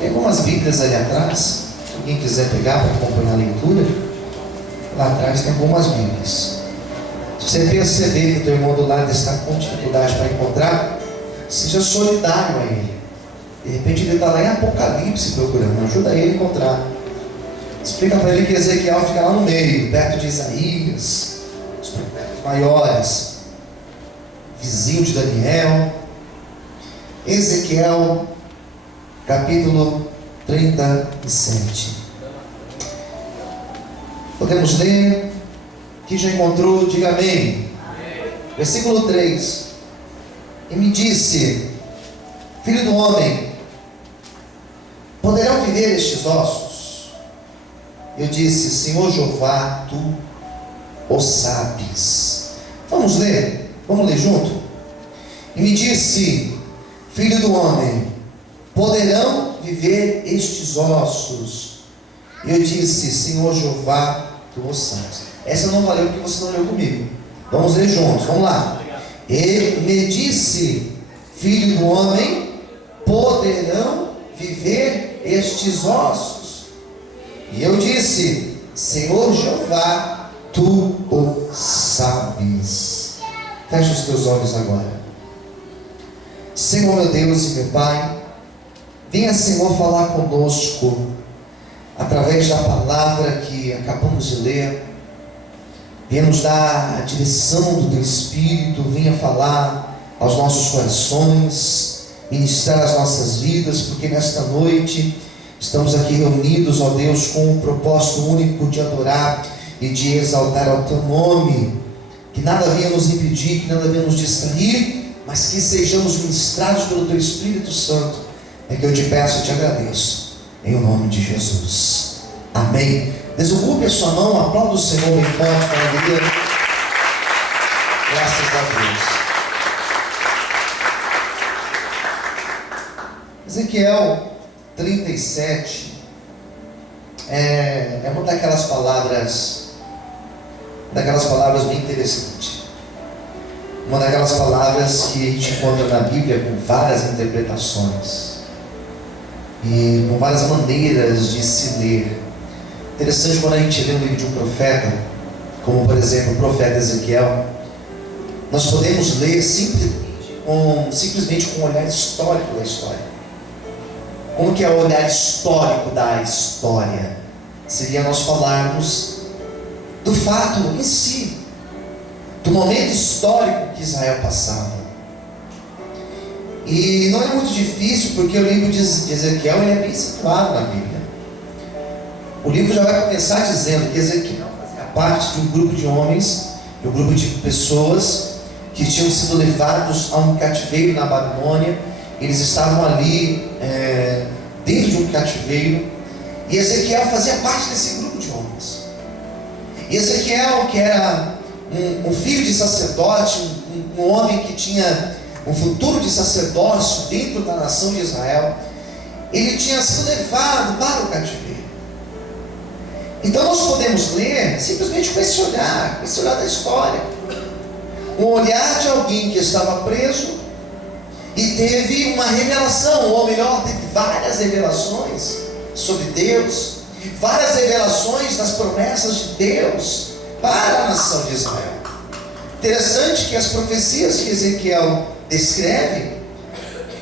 Tem algumas Bíblias ali atrás, se alguém quiser pegar para acompanhar a leitura. Lá atrás tem algumas Bíblias. Se você perceber que o teu irmão do lado está com dificuldade para encontrar, seja solidário a ele. De repente ele está lá em Apocalipse procurando, ajuda ele a encontrar. Explica para ele que Ezequiel fica lá no meio, perto de Isaías, os profetas maiores, vizinho de Daniel. Ezequiel, capítulo 37. Podemos ler? Quem já encontrou, diga amém. Versículo 3. E me disse: filho do homem, poderão viver estes ossos? Eu disse: Senhor Jeová, tu o sabes. Vamos ler? Vamos ler junto? E me disse: filho do homem, poderão viver estes ossos? Eu disse: Senhor Jeová, tu o sabes. Essa não valeu porque você não leu comigo. Vamos ler juntos, vamos lá. E me disse: filho do homem, poderão viver estes ossos? E eu disse: Senhor Jeová, tu o sabes. Fecha os teus olhos agora. Senhor meu Deus e meu Pai, venha, Senhor, falar conosco através da palavra que acabamos de ler. Venha nos dar a direção do Teu Espírito, venha falar aos nossos corações, ministrar as nossas vidas, porque nesta noite estamos aqui reunidos, ó Deus, com um propósito único de adorar e de exaltar ao Teu nome. Que nada venha nos impedir, que nada venha nos distrair, mas que sejamos ministrados pelo Teu Espírito Santo. É que eu te peço e te agradeço, em o nome de Jesus. Amém. Desocupe a sua mão, aplauda o Senhor em forte com alegria. Graças a Deus. Ezequiel 37 é uma daquelas palavras bem interessantes. Uma daquelas palavras que a gente encontra na Bíblia com várias interpretações e com várias maneiras de se ler. Interessante quando a gente lê um livro de um profeta, como por exemplo o profeta Ezequiel, nós podemos ler simplesmente com um olhar histórico da história. Como que é o olhar histórico da história? Seria nós falarmos do fato em si, do momento histórico que Israel passava. E não é muito difícil, porque o livro de Ezequiel ele é bem situado na Bíblia. O livro já vai começar dizendo que Ezequiel fazia parte de um grupo de homens, de um grupo de pessoas que tinham sido levados a um cativeiro na Babilônia. Eles estavam ali dentro de um cativeiro, e Ezequiel fazia parte desse grupo de homens. E Ezequiel, que era um filho de sacerdote, um homem que tinha um futuro de sacerdócio dentro da nação de Israel, ele tinha sido levado para o cativeiro. Então nós podemos ler simplesmente com esse olhar da história, um olhar de alguém que estava preso e teve uma revelação, ou melhor, teve várias revelações sobre Deus, várias revelações das promessas de Deus para a nação de Israel. Interessante que as profecias que Ezequiel descreve,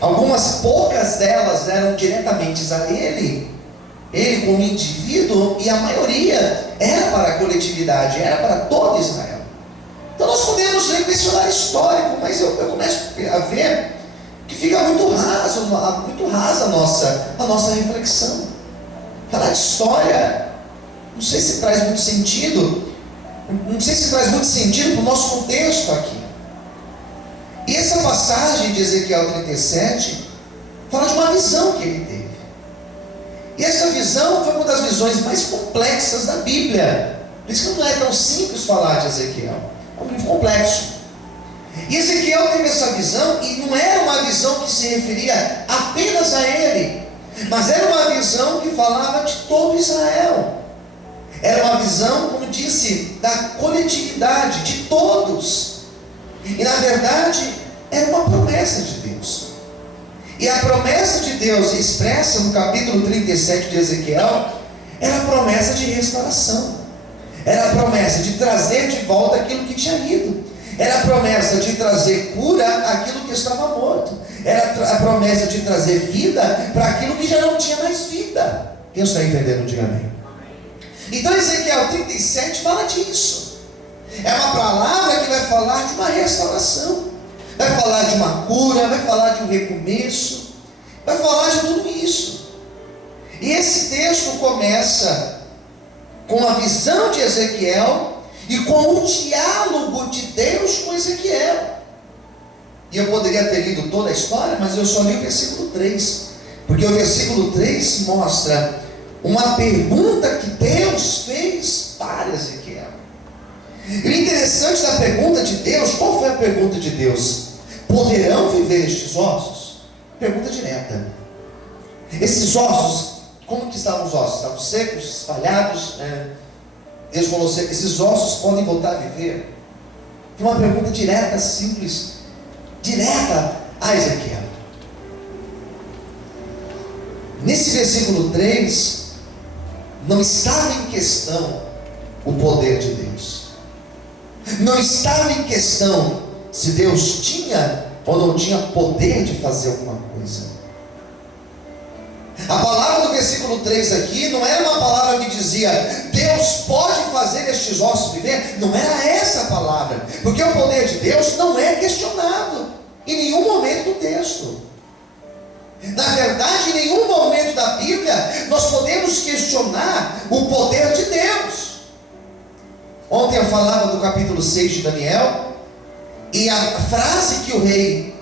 algumas poucas delas eram diretamente a ele como indivíduo, e a maioria era para a coletividade, era para todo Israel. Então nós podemos ler com esse olhar histórico, mas eu começo a ver que fica muito rasa a nossa reflexão. Falar de história, não sei se traz muito sentido para o nosso contexto aqui. E essa passagem de Ezequiel 37 fala de uma visão que ele teve. E essa visão foi uma das visões mais complexas da Bíblia. Por isso que não é tão simples falar de Ezequiel. É um livro complexo. E Ezequiel teve essa visão, e não era uma visão que se referia apenas a ele, mas era uma visão que falava de todo Israel. Era uma visão, como disse, da coletividade, de todos. E na verdade, era uma promessa de Deus. E a promessa de Deus expressa no capítulo 37 de Ezequiel era a promessa de restauração, era a promessa de trazer de volta aquilo que tinha ido, era a promessa de trazer cura àquilo que estava morto, era a promessa de trazer vida para aquilo que já não tinha mais vida. Quem está entendendo, diga amém. Então Ezequiel 37 fala disso. É uma palavra que vai falar de uma restauração, vai falar de uma cura, vai falar de um recomeço, vai falar de tudo isso. E esse texto começa com a visão de Ezequiel e com o diálogo de Deus com Ezequiel. E eu poderia ter lido toda a história, mas eu só li o versículo 3, porque o versículo 3 mostra uma pergunta que Deus fez para Ezequiel. E o interessante da pergunta de Deus, qual foi a pergunta de Deus? Poderão viver estes ossos? Pergunta direta. Esses ossos, como que estavam os ossos? Estavam secos, espalhados, né? Deus falou, esses ossos podem voltar a viver? Foi uma pergunta direta, simples, direta a Ezequiel. Nesse versículo 3, não estava em questão o poder de Deus, não estava em questão se Deus tinha ou não tinha poder de fazer alguma coisa. A palavra do versículo 3 aqui não era uma palavra que dizia Deus pode fazer estes ossos viver. Não era essa a palavra, porque o poder de Deus não é questionado em nenhum momento do texto. Na verdade, em nenhum momento da Bíblia nós podemos questionar o poder de Deus. Ontem eu falava do capítulo 6 de Daniel, e a frase que o rei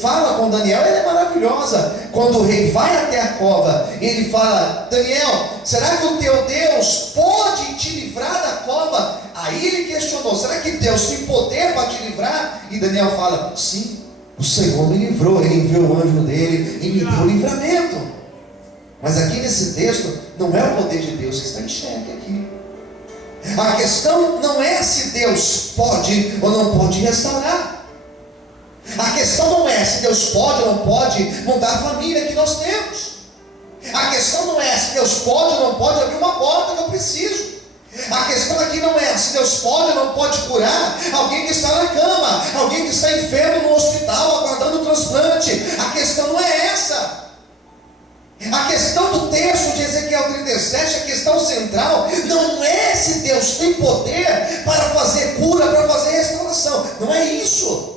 fala com Daniel, ela é maravilhosa. Quando o rei vai até a cova, ele fala: Daniel, será que o teu Deus pode te livrar da cova? Aí ele questionou: será que Deus tem poder para te livrar? E Daniel fala: sim, o Senhor me livrou, ele enviou o anjo dele e me deu livramento. Mas aqui nesse texto não é o poder de Deus que está em xeque aqui. A questão não é se Deus pode ou não pode restaurar. A questão não é se Deus pode ou não pode mudar a família que nós temos. A questão não é se Deus pode ou não pode abrir uma porta que eu preciso. A questão aqui não é se Deus pode ou não pode curar alguém que está na cama, alguém que está enfermo no hospital aguardando o transplante. A questão não é essa. A questão do texto de Ezequiel 37, a questão central, não é se Deus tem poder para fazer cura, para fazer restauração. Não é isso.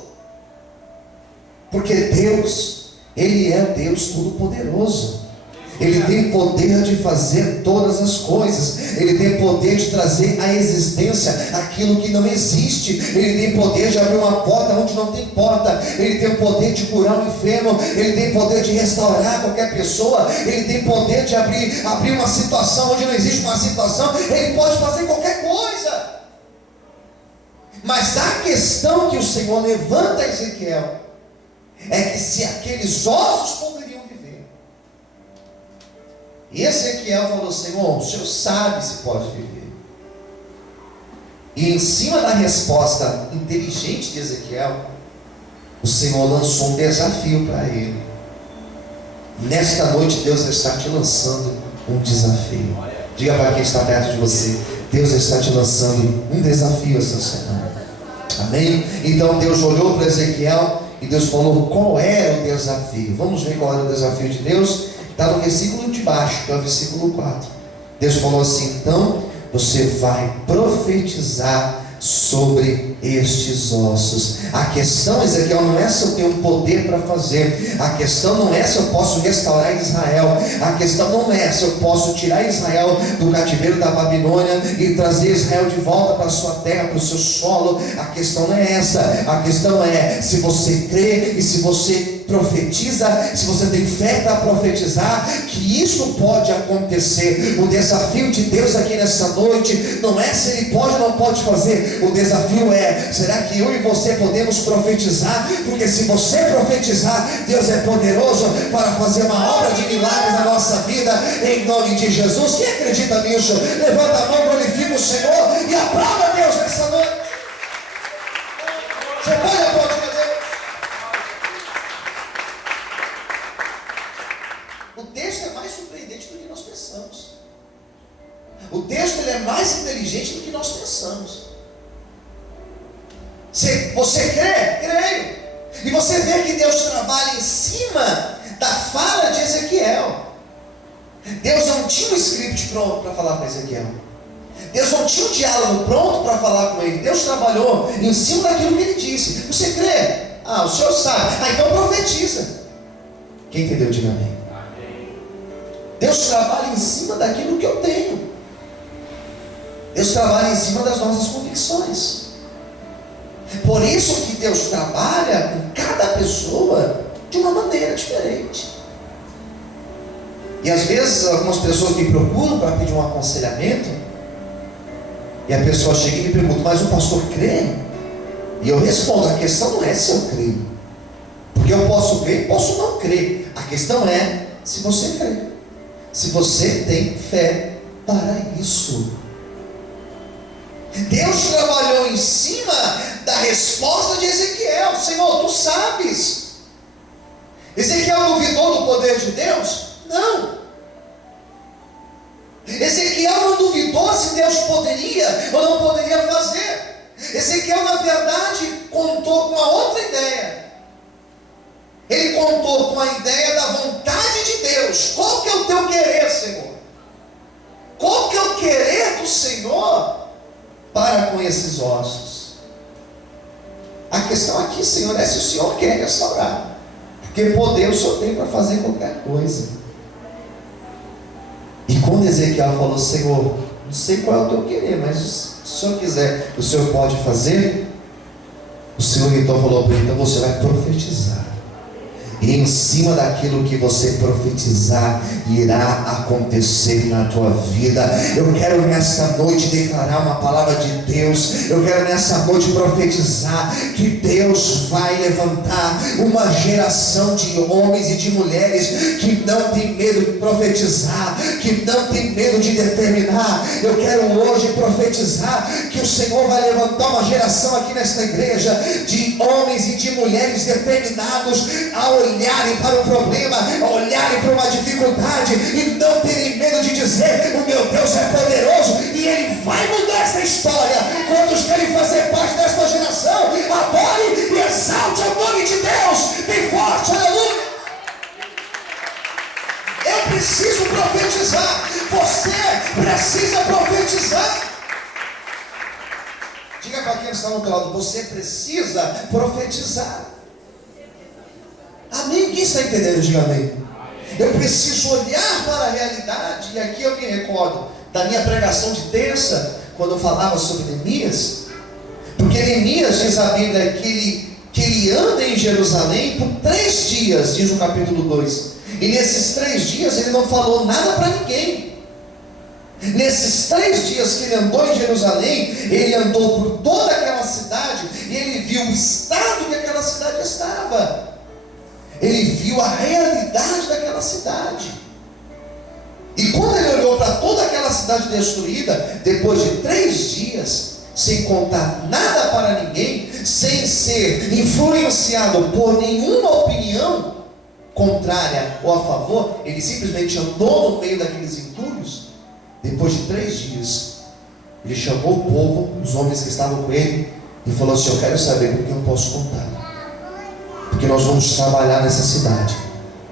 Porque Deus, Ele é Deus Todo-Poderoso. Ele tem poder de fazer todas as coisas. Ele tem poder de trazer à existência aquilo que não existe. Ele tem poder de abrir uma porta onde não tem porta. Ele tem poder de curar um enfermo. Ele tem poder de restaurar qualquer pessoa. Ele tem poder de abrir uma situação onde não existe uma situação. Ele pode fazer qualquer coisa. Mas a questão que o Senhor levanta a Ezequiel é que se aqueles ossos poderiam viver. E Ezequiel falou: Senhor, o Senhor sabe se pode viver. E em cima da resposta inteligente de Ezequiel, o Senhor lançou um desafio para ele. Nesta noite Deus está te lançando um desafio. Diga para quem está perto de você: Deus está te lançando um desafio esta semana. Amém? Então Deus olhou para Ezequiel e Deus falou qual era o desafio. Vamos ver qual era o desafio de Deus. Está no versículo de baixo, que é o versículo 4. Deus falou assim: então você vai profetizar sobre estes ossos. A questão, Ezequiel, não é se eu tenho poder para fazer. A questão não é se eu posso restaurar Israel. A questão não é se eu posso tirar Israel do cativeiro da Babilônia e trazer Israel de volta para a sua terra, para o seu solo. A questão não é essa. A questão é se você crê e se você profetiza, se você tem fé para profetizar, que isso pode acontecer. O desafio de Deus aqui nessa noite não é se Ele pode ou não pode fazer. O desafio é: será que eu e você podemos profetizar? Porque se você profetizar, Deus é poderoso para fazer uma obra de milagres na nossa vida, em nome de Jesus. Quem acredita nisso? Levanta a mão, glorifica o Senhor e aplauda a Deus nessa noite. Você pode aplaudir a Deus? texto é mais surpreendente do que nós pensamos. O texto ele é mais inteligente do que nós pensamos. Você crê? Creio. E você vê que Deus trabalha em cima da fala de Ezequiel. Deus não tinha um script pronto para falar com Ezequiel. Deus não tinha um diálogo pronto para falar com ele. Deus trabalhou em cima daquilo que ele disse. Você crê? Ah, o senhor sabe. Ah, então profetiza. Quem entendeu, diga amém. Deus trabalha em cima daquilo que eu tenho. Deus trabalha em cima das nossas convicções. Por isso que Deus trabalha com cada pessoa de uma maneira diferente. E às vezes algumas pessoas me procuram para pedir um aconselhamento, e a pessoa chega e me pergunta: mas o pastor crê? E eu respondo: a questão não é se eu creio, porque eu posso crer e posso não crer. A questão é se você crê, se você tem fé para isso. Deus trabalhou em cima da resposta de Ezequiel. Senhor, tu sabes. Ezequiel duvidou do poder de Deus? Não. Ezequiel não duvidou se Deus poderia ou não poderia fazer. Ezequiel, na verdade, contou com uma outra ideia. Ele contou com a ideia da vontade de Deus. Qual que é o teu querer, Senhor? Qual que é o querer do Senhor para com esses ossos? A questão aqui, Senhor, é se o Senhor quer restaurar, porque poder o Senhor tem para fazer qualquer coisa. E quando Ezequiel falou: Senhor, não sei qual é o teu querer, mas se o Senhor quiser, o Senhor pode fazer. O Senhor então falou para ele: então você vai profetizar, e em cima daquilo que você profetizar, irá acontecer na tua vida. Eu quero nessa noite declarar uma palavra de Deus. Eu quero nessa noite profetizar que Deus vai levantar uma geração de homens e de mulheres que não tem medo de profetizar, que não tem medo de determinar. Eu quero hoje profetizar que o Senhor vai levantar uma geração aqui nesta igreja de homens e de mulheres determinados a olharem para o problema, a olharem para uma dificuldade e não terem medo de dizer: o meu Deus é poderoso e Ele vai mudar essa história. Quantos querem fazer parte desta geração? Adore e exalte o nome de Deus bem forte, aleluia. Eu preciso profetizar. Você precisa profetizar. Diga para quem está no teu lado: você precisa profetizar. Amém? Quem está entendendo? Diga amém. Eu preciso olhar para a realidade. E aqui eu me recordo da minha pregação de terça, quando eu falava sobre Neemias. Porque Neemias, diz a Bíblia, que ele anda em Jerusalém por 3 dias, diz no capítulo 2. E nesses 3 dias ele não falou nada para ninguém. Nesses 3 dias que ele andou em Jerusalém, ele andou por toda aquela cidade e ele viu o estado que aquela cidade estava. Ele viu a realidade daquela cidade. E quando ele olhou para toda aquela cidade destruída, depois de 3 dias, sem contar nada para ninguém, sem ser influenciado por nenhuma opinião contrária ou a favor, ele simplesmente andou no meio daqueles entulhos. Depois de 3 dias, ele chamou o povo, os homens que estavam com ele, e falou assim: eu quero saber com quem eu posso contar, porque nós vamos trabalhar nessa cidade,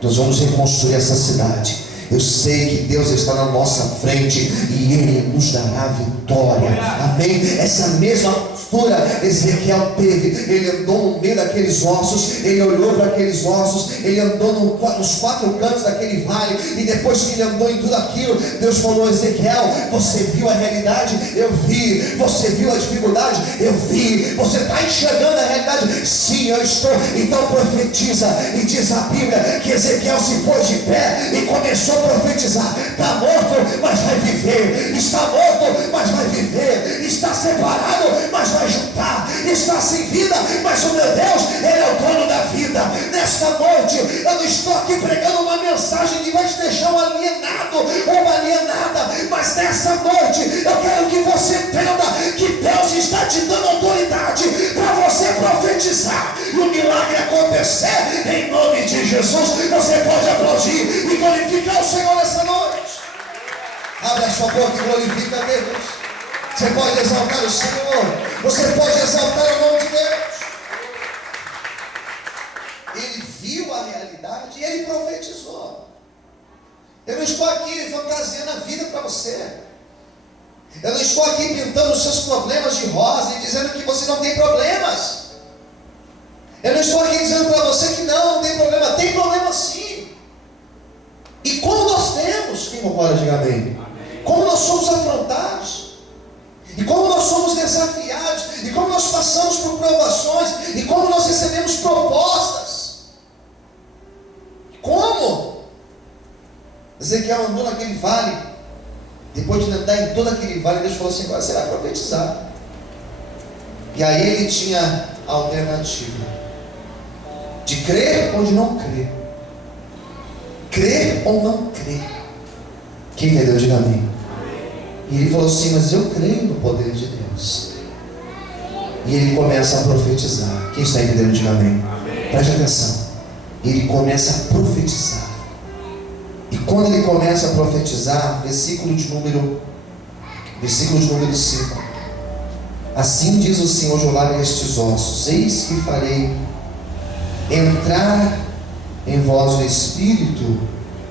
nós vamos reconstruir essa cidade. Eu sei que Deus está na nossa frente e Ele nos dará vitória. Amém? Essa mesma postura Ezequiel teve. Ele andou no meio daqueles ossos, ele olhou para aqueles ossos, ele andou nos 4 cantos daquele vale, e depois que ele andou em tudo aquilo, Deus falou: Ezequiel, você viu a realidade? Eu vi. Você viu a dificuldade? Eu vi. Você está enxergando a realidade? Sim, eu estou. Então profetiza. E diz a Bíblia que Ezequiel se pôs de pé e começou a profetizar: está morto, mas vai viver. Está morto, mas vai viver. Está separado, mas vai juntar. está sem vida, mas o meu Deus, Ele é o dono da vida. Nesta noite, eu não estou aqui pregando uma mensagem que vai te deixar um alienado ou uma alienada, mas nessa noite, eu quero que você entenda que Deus está te dando autoridade para você profetizar e o milagre acontecer em nome de Jesus. Você pode aplaudir e glorificar o Senhor nessa noite. Abre a sua boca e glorifica a Deus. Você pode exaltar o Senhor. Você pode exaltar o nome de Deus. Ele viu a realidade e ele profetizou. Eu não estou aqui fantasiando a vida para você. Eu não estou aqui pintando os seus problemas de rosa e dizendo que você não tem problemas. Eu não estou aqui dizendo para você que não tem problema. Tem problema sim. E como nós temos, quem concorda, diga amém. Como nós somos afrontados, e como nós somos desafiados, e como nós passamos por provações, e como nós recebemos propostas. Como? Ezequiel andou naquele vale, depois de andar em todo aquele vale, Deus falou assim: agora você vai profetizar. E aí ele tinha a alternativa de crer ou de não crer. Crer ou não crer. Quem entendeu, diga amém. E ele falou assim: mas eu creio no poder de Deus. E ele começa a profetizar. Quem está entendendo, diga amém. Preste atenção. Ele começa a profetizar. E quando ele começa a profetizar, versículo de número 5: assim diz o Senhor Jeová a estes ossos: eis que farei entrar em vós o Espírito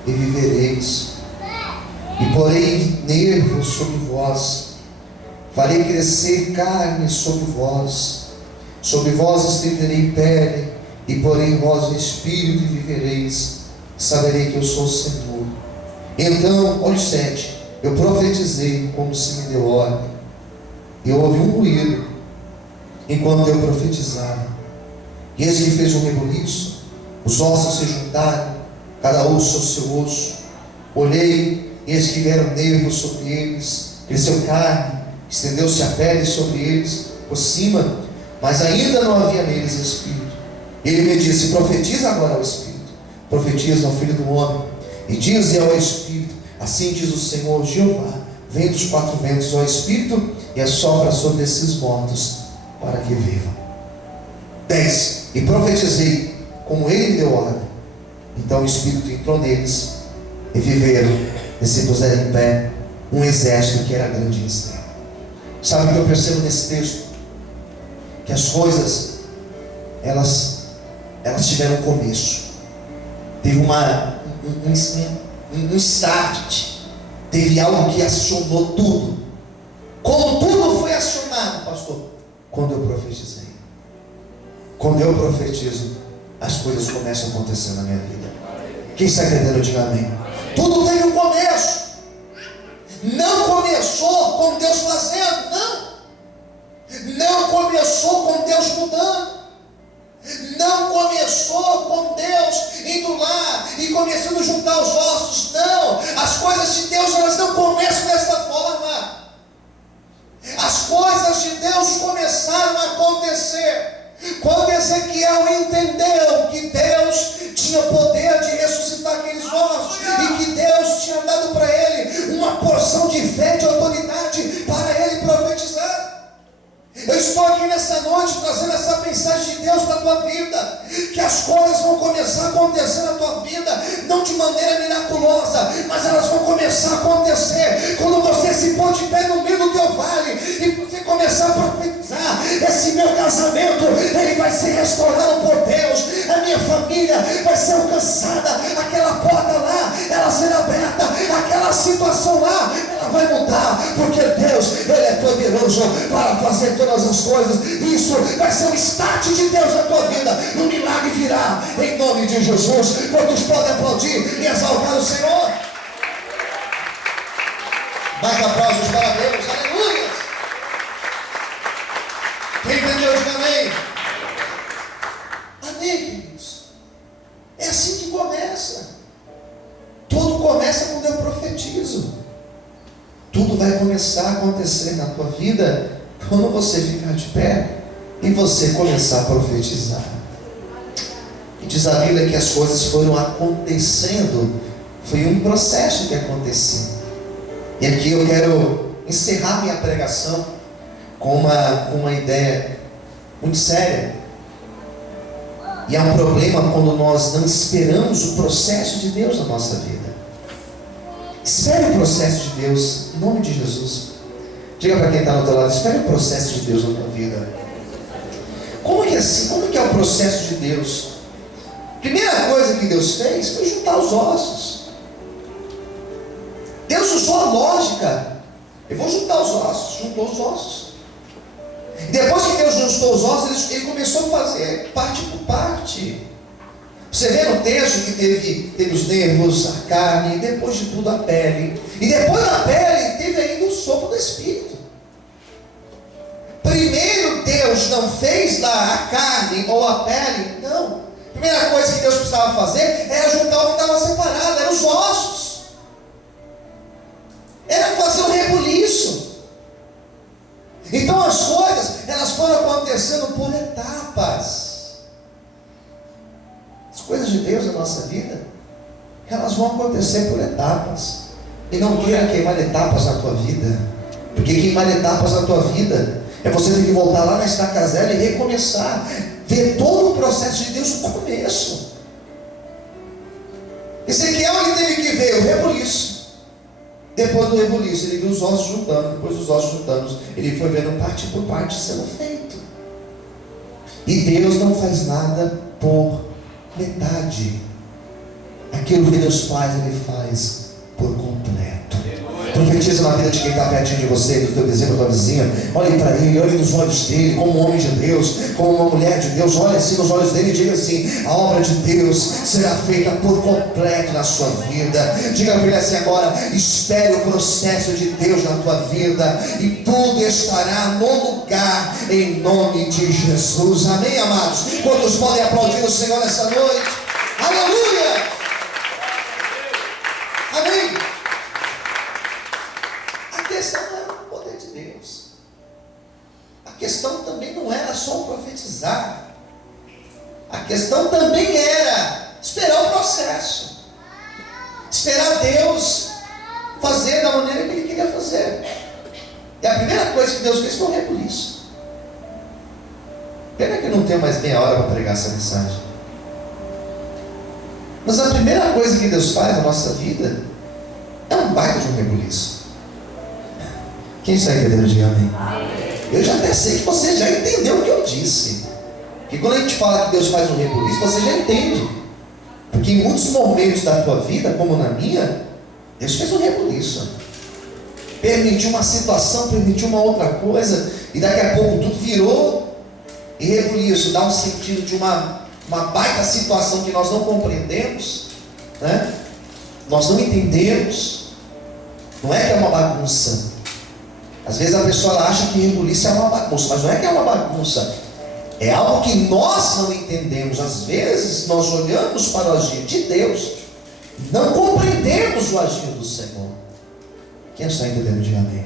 e vivereis. E porei nervos sobre vós, farei crescer carne sobre vós estenderei pele, e porei em vós o Espírito e vivereis. Saberei que eu sou o Senhor. Então, olha o 7, eu profetizei como se me deu ordem, e houve um ruído enquanto eu profetizava, e eis que fez um rebuliço, os ossos se juntaram, cada osso ao seu osso. Olhei, e eis que vieram nervos sobre eles, cresceu carne, estendeu-se a pele sobre eles por cima, mas ainda não havia neles espírito. Ele me disse: profetiza agora ao Espírito, profetiza ao Filho do Homem, e dize ao Espírito: assim diz o Senhor Jeová, vem dos 4 ventos ao Espírito, e assopra sobre esses mortos, para que vivam. 10. E profetizei como ele me deu ordem. Então o Espírito entrou neles, e viveram, e se puseram em pé um exército que era grande em extremo. Sabe o que eu percebo nesse texto? Que as coisas, elas tiveram um começo. Teve um start. Teve algo que acionou tudo. Como tudo foi acionado, pastor? Quando eu profetizei. Quando eu profetizo, as coisas começam a acontecer na minha vida. Quem está entendendo, diga amém. Tudo teve um começo. Não começou com Deus fazendo, não. Não começou com Deus mudando. Não começou com Deus indo lá e começando a juntar os ossos. Não. As coisas de Deus, elas não começam dessa forma. As coisas de Deus começaram a acontecer quando Ezequiel entendeu que Deus tinha poder de ressuscitar aqueles ossos, e que Deus tinha dado para ele uma porção de fé, de autoridade, para ele profetizar. Eu estou aqui nessa noite trazendo essa mensagem de Deus para a tua vida, que as coisas vão começar a acontecer na tua vida, não de maneira miraculosa, mas elas vão começar a acontecer quando você se pôr de pé no meio do teu vale e você começar a profetizar: esse meu casamento, ele vai ser restaurado por Deus, a minha família vai ser alcançada, aquela porta lá, ela será aberta, aquela situação lá, ela vai mudar, porque Deus, ele é poderoso para fazer todas as coisas. Isso vai ser um start de Deus na tua vida. O milagre virá em nome de Jesus. Quantos podem aplaudir e exaltar o Senhor? Mais aplausos para Deus, aleluia. Quem entendeu, diga amém. Amém, queridos. É assim que começa. Tudo começa quando eu profetizo. Tudo vai começar a acontecer na tua vida quando você ficar de pé e você começar a profetizar. E diz a Bíblia que as coisas foram acontecendo, foi um processo que aconteceu. E aqui eu quero encerrar minha pregação com uma ideia muito séria. E é um problema quando nós não esperamos o processo de Deus na nossa vida. Espere o processo de Deus, em nome de Jesus. Diga para quem está no teu lado: espere o processo de Deus na tua vida. Como que é assim? Como que é o processo de Deus? Primeira coisa que Deus fez foi juntar os ossos. Deus usou a lógica. Eu vou juntar os ossos. Juntou os ossos. Depois que Deus juntou os ossos, Ele começou a fazer parte por parte. Você vê no texto que teve os nervos, a carne, e depois de tudo a pele. E depois da pele teve ainda o sopro do Espírito. Primeiro Deus não fez lá a carne ou a pele. Não. A primeira coisa que Deus precisava fazer era juntar o que estava separado, eram os ossos. Era fazer um rebuliço. Então as coisas, elas foram acontecendo por etapas. As coisas de Deus na nossa vida, elas vão acontecer por etapas. E não queira queimar etapas na tua vida, porque queimar etapas na tua vida é você ter que voltar lá na estaca zero e recomeçar, ver todo o processo de Deus no começo. Ezequiel, ele teve que ver o rebuliço. Depois do rebuliço, ele viu os ossos juntando. Depois dos ossos juntando, ele foi vendo parte por parte sendo feito. E Deus não faz nada por metade. Aquilo que Deus faz, Ele faz por completo. Profetiza na vida de quem está pertinho de você, do teu vizinho, da tua vizinha. Olhe para ele, olhe nos olhos dele, como um homem de Deus, como uma mulher de Deus. Olhe assim nos olhos dele e diga assim: a obra de Deus será feita por completo na sua vida. Diga para ele assim agora: espere o processo de Deus na tua vida e tudo estará no lugar, em nome de Jesus. Amém, amados? Quantos podem aplaudir o Senhor nessa noite? Aleluia! Amém? A questão não era o poder de Deus. A questão também não era só profetizar. A questão também era esperar o processo. Esperar Deus fazer da maneira que Ele queria fazer. E a primeira coisa que Deus fez foi o rebuliço. Pena que eu não tenho mais meia hora para pregar essa mensagem. Mas a primeira coisa que Deus faz na nossa vida é um baita de um rebuliço. Quem está entendendo, diga amém. Eu já até sei que você já entendeu o que eu disse. Porque quando a gente fala que Deus faz um rebuliço, você já entende. Porque em muitos momentos da tua vida, como na minha, Deus fez um rebuliço. Permitiu uma situação, permitiu uma outra coisa, e daqui a pouco tudo virou. E rebuliço dá um sentido de uma baita situação que nós não compreendemos, né? Nós não entendemos. Não é que é uma bagunça. Às vezes a pessoa acha que rebuliço é uma bagunça, mas não é que é uma bagunça. É algo que nós não entendemos. Às vezes nós olhamos para o agir de Deus, não compreendemos o agir do Senhor. Quem está entendendo, diga amém.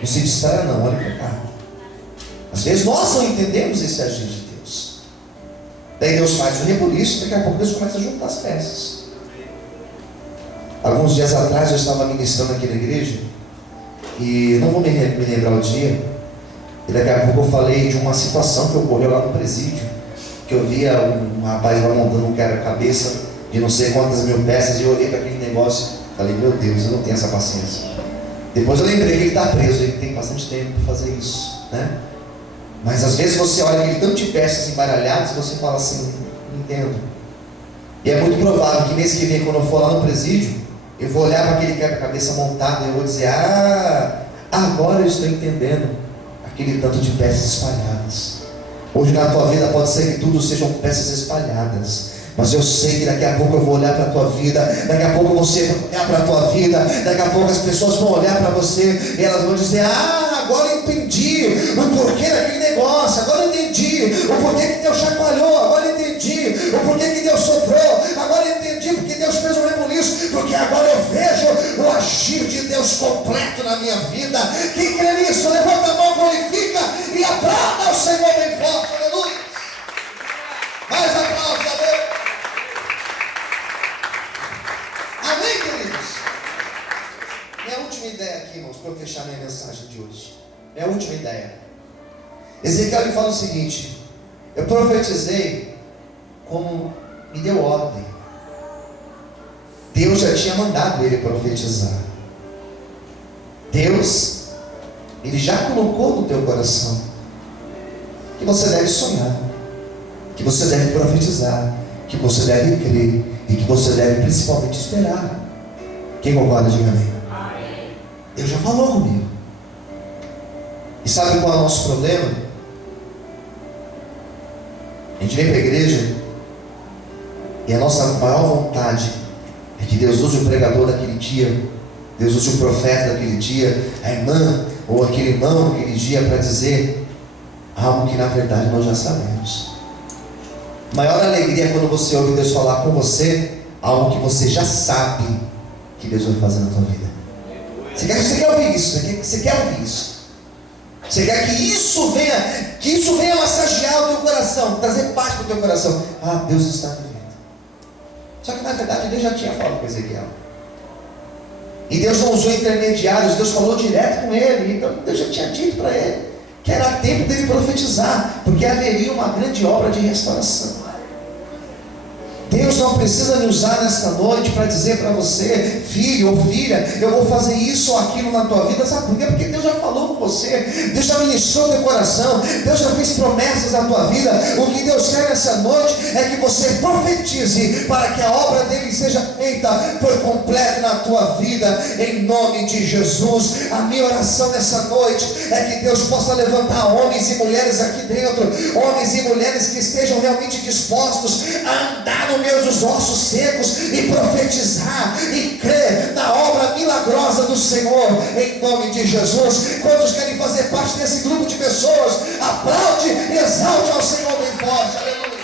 Não se distraia não, olha para cá. Às vezes nós não entendemos esse agir de Deus. Daí Deus faz o rebuliço, daqui a pouco Deus começa a juntar as peças. Alguns dias atrás eu estava ministrando aqui na igreja, e não vou me lembrar o dia, e daqui a pouco eu falei de uma situação que ocorreu lá no presídio, que eu via um rapaz lá montando um quebra-cabeça de não sei quantas mil peças, e eu olhei para aquele negócio, falei: meu Deus, eu não tenho essa paciência. Depois eu lembrei que ele está preso, ele tem bastante tempo para fazer isso, né? Mas às vezes você olha aquele tanto de peças embaralhadas e você fala assim: não entendo. E é muito provável que mês que vem, quando eu for lá no presídio, eu vou olhar para aquele quebra-cabeça montado e eu vou dizer: agora eu estou entendendo aquele tanto de peças espalhadas. Hoje na tua vida pode ser que tudo sejam peças espalhadas, mas eu sei que daqui a pouco eu vou olhar para a tua vida, daqui a pouco você vai olhar para a tua vida, daqui a pouco as pessoas vão olhar para você e elas vão dizer: agora eu entendi o porquê daquele negócio, agora eu entendi o porquê que Deus chacoalhou, agora eu entendi o porquê que Deus soprou, agora eu entendi porque Deus fez um rebuliço, porque agora eu vejo o agir de Deus completo na minha vida. Quem crê nisso, levanta a mão, glorifica e aplauda ao Senhor bem forte, aleluia. Mais aplausos a Deus. Amém, queridos? Minha última ideia aqui, irmãos, para eu fechar minha mensagem de hoje. Minha última ideia. Ezequiel ele fala o seguinte: eu profetizei como me deu ordem. Deus já tinha mandado ele profetizar. Deus, ele já colocou no teu coração que você deve sonhar, que você deve profetizar, que você deve crer e que você deve principalmente esperar. Quem concorda, diga amém. Deus já falou comigo. E sabe qual é o nosso problema? A gente vem para a igreja e a nossa maior vontade é que Deus use o pregador daquele dia, Deus use o profeta daquele dia, a irmã ou aquele irmão daquele dia para dizer algo que na verdade nós já sabemos. A maior alegria é quando você ouve Deus falar com você algo que você já sabe que Deus vai fazer na tua vida. Você quer ouvir isso? Você quer ouvir isso? Você quer que isso venha massagear o teu coração, trazer paz para o teu coração. Ah, Deus está me vendo. Só que na verdade Deus já tinha falado com Ezequiel. E Deus não usou intermediários, Deus falou direto com ele. Então Deus já tinha dito para ele que era tempo dele profetizar, porque haveria uma grande obra de restauração. Deus não precisa me usar nesta noite para dizer para você, filho ou filha, eu vou fazer isso ou aquilo na tua vida. Sabe por quê? Porque Deus já falou com você, Deus já ministrou teu coração, Deus já fez promessas na tua vida. O que Deus quer nessa noite é que você profetize para que a obra dele seja feita por completo na tua vida, em nome de Jesus. A minha oração nessa noite é que Deus possa levantar homens e mulheres aqui dentro, homens e mulheres que estejam realmente dispostos a andar no meio dos ossos secos e profetizar e crer na obra milagrosa do Senhor, em nome de Jesus. Quantos querem fazer parte desse grupo de pessoas? Aplaude e exalte ao Senhor bem forte, aleluia.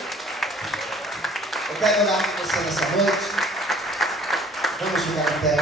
Eu quero orar com você nessa noite. Vamos ficar em pé,